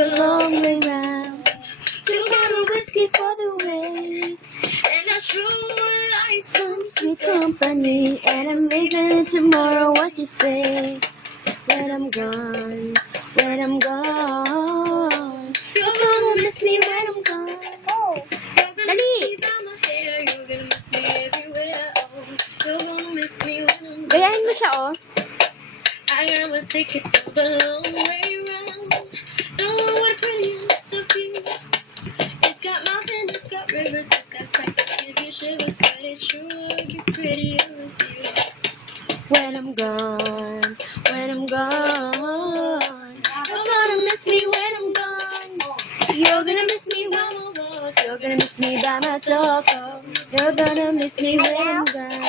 the long way round. 2 bottle whiskey for the way, and I sure like some sweet company. And I'm leaving tomorrow. What you say? When I'm gone, when I'm gone, you're gonna miss me when I'm gone. Oh, dali! You're gonna miss me everywhere. Oh, you're gonna miss me when I'm gone. Gayahin mo siya, oh. I got a ticket for the long way round. Don't know what prettiest of views. It's got mountains, it's got rivers, it's got sights that give you shivers, but it sure would be prettier with you. When I'm gone, when I'm gone, you're gonna miss me when I'm gone. You're gonna miss me when I'm gone. You're gonna miss me by my door. You're gonna miss me when I'm gone.